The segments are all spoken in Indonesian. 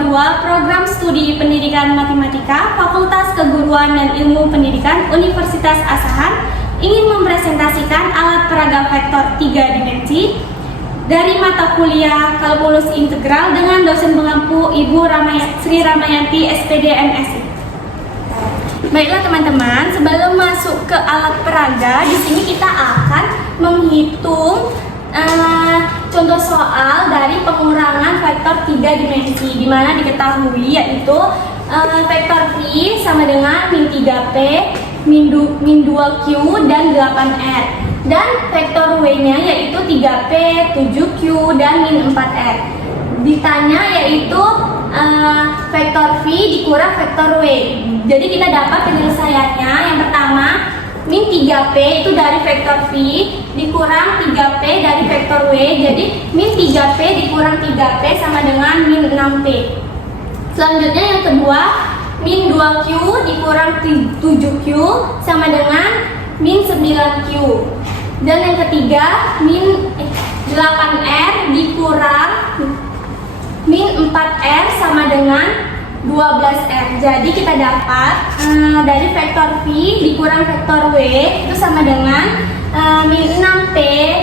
2 Program Studi Pendidikan Matematika Fakultas Keguruan dan Ilmu Pendidikan Universitas Asahan ingin mempresentasikan alat peraga vektor 3 dimensi dari mata kuliah Kalkulus Integral dengan dosen pengampu Ibu Sri Ramayanti SPD MSI. Baiklah teman-teman, sebelum masuk ke alat peraga, di sini kita akan menghitung contoh soal dari pengurangan vektor 3 dimensi, di mana diketahui yaitu vektor V sama dengan min 3P, min 2Q, dan 8R. Dan vektor W-nya yaitu 3P, 7Q, dan min 4R. Ditanya yaitu vektor V dikurang vektor W. Jadi kita dapat penyelesaiannya. Yang pertama, min 3P itu dari vektor V dikurang 3P dari vektor W. Jadi min 3P dikurang 3P sama dengan min 6P. Selanjutnya yang kedua, min 2Q dikurang 7Q sama dengan min 9Q. Dan yang ketiga, min 8R dikurang min 4R sama dengan 12R. Jadi kita dapat dari vektor V dikurang vektor W itu sama dengan min 6P,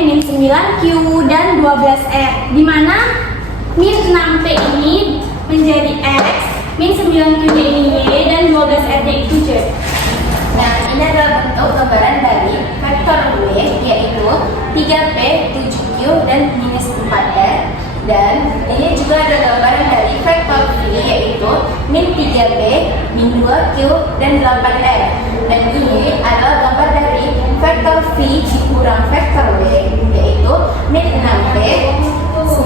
min 9Q, dan 12R. Dimana min 6P ini menjadi X, min 9Q ini Y, dan 12R itu Z. Nah, ini adalah bentuk gambaran dari vektor W, yaitu 3P, 7Q, dan minus 4R. Dan ini juga ada gambaran dari vektor V, yaitu min 3P, min 2Q, dan 8R. Dan ini adalah gambar dari vektor V dikurang vektor W, yaitu min 6P,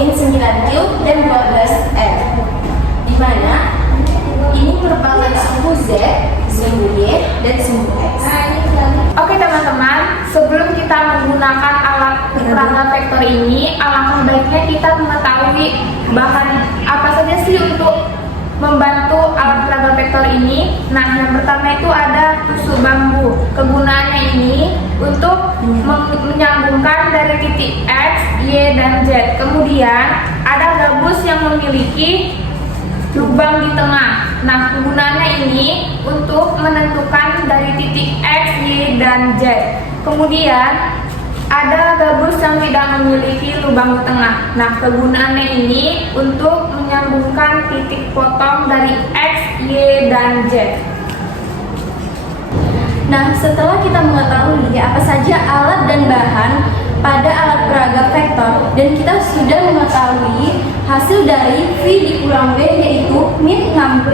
min 9Q, dan 12R. Di mana ini merupakan sumbu Z, sumbu Y, dan sumbu X. Oke teman-teman, sebelum kita menggunakan alat peraga vektor ini, alangkah baiknya kita mengetahui bahan apa saja sih untuk membantu alat peraga vektor ini. Nah, yang pertama itu ada tusuk bambu. Kegunaannya ini untuk menyambungkan dari titik X, Y, dan Z. Kemudian ada gabus yang memiliki lubang di tengah. Nah, penggunaannya ini untuk menentukan dari titik X, Y, dan Z. Kemudian ada gabus yang tidak memiliki lubang di tengah. Nah, kegunaannya ini untuk menyambungkan titik potong dari X, Y, dan Z. Nah, setelah kita mengetahui apa saja alat dan bahan pada alat peraga vektor, dan kita sudah mengetahui hasil dari V dikurang W yaitu min 6P,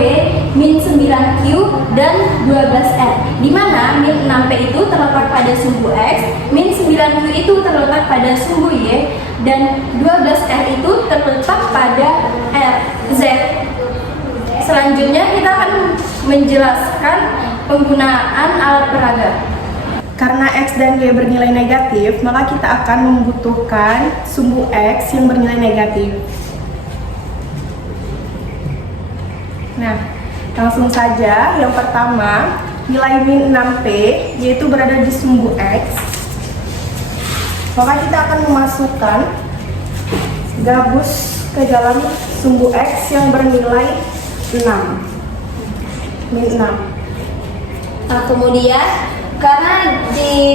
min 9Q, dan 12R, di mana min 6P itu terletak pada sumbu X, min 9Q itu terletak pada sumbu Y, dan 12R itu terletak pada Z. Selanjutnya kita akan menjelaskan penggunaan alat peraga. Karena X dan Y bernilai negatif, maka kita akan membutuhkan sumbu X yang bernilai negatif. Nah, langsung saja. Yang pertama, nilai min 6P, yaitu berada di sumbu X. Maka kita akan memasukkan gabus ke dalam sumbu X yang bernilai 6. Min 6. Nah, kemudian karena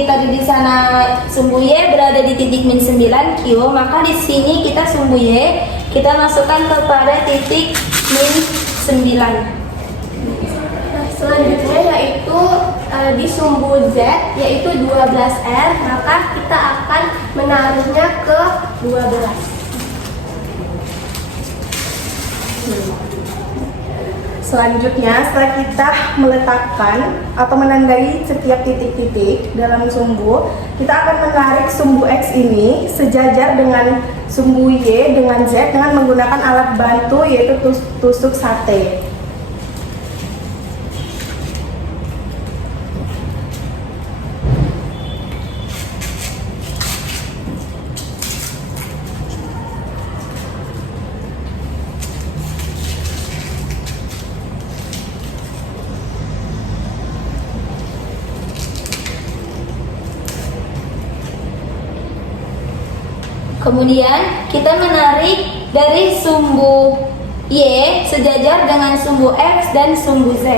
tadi di sana sumbu Y berada di titik min 9Q, maka di sini kita sumbu Y kita masukkan kepada titik min 9. Selanjutnya yaitu di sumbu Z yaitu 12R, maka kita akan menaruhnya ke 12. Selanjutnya, setelah kita meletakkan atau menandai setiap titik-titik dalam sumbu, kita akan menarik sumbu X ini sejajar dengan sumbu Y dengan Z dengan menggunakan alat bantu yaitu tusuk sate. Kemudian kita menarik dari sumbu Y sejajar dengan sumbu X dan sumbu Z.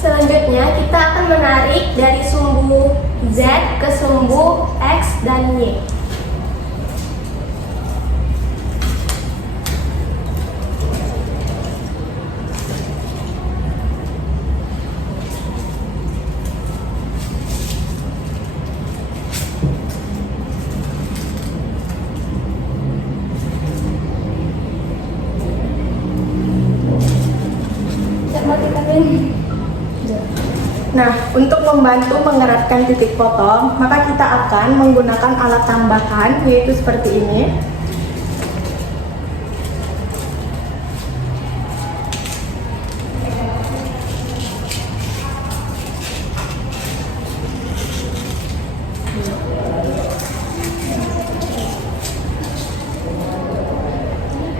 Selanjutnya kita akan menarik dari sumbu Z ke sumbu X dan Y. Nah, untuk membantu mengeratkan titik potong, maka kita akan menggunakan alat tambahan, yaitu seperti ini.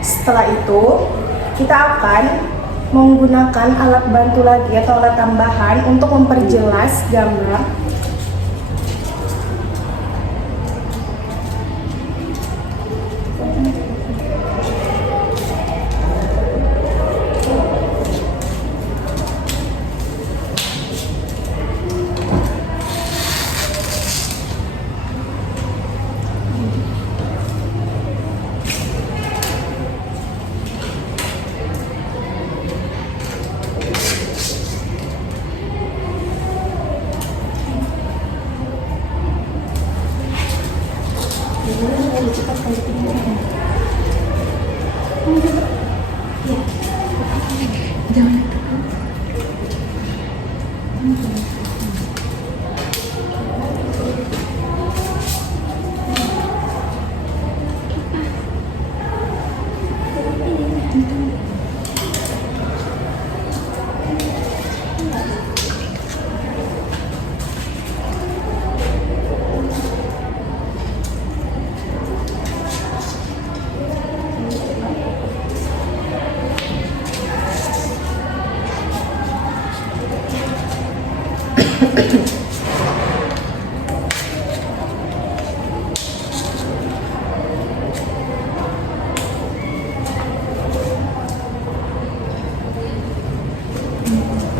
Setelah itu, kita akan menggunakan alat bantu lagi atau alat tambahan untuk memperjelas gambar.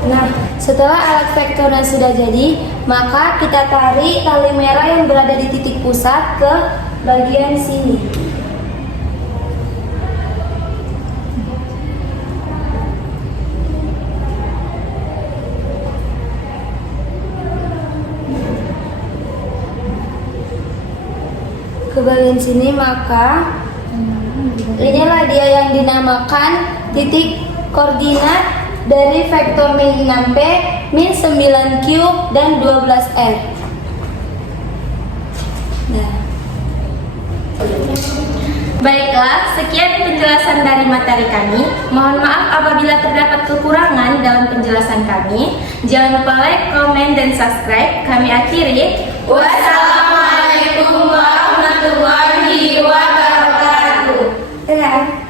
Nah, setelah alat vektornya sudah jadi, maka kita tarik tali merah yang berada di titik pusat ke bagian sini. Ke bagian sini, maka inilah dia yang dinamakan titik koordinat dari vektor min 6P, min 9Q, dan 12R. Nah. Baiklah, sekian penjelasan dari materi kami. Mohon maaf apabila terdapat kekurangan dalam penjelasan kami. Jangan lupa like, komen, dan subscribe. Kami akhiri. Wassalamualaikum warahmatullahi wabarakatuh. Dadah.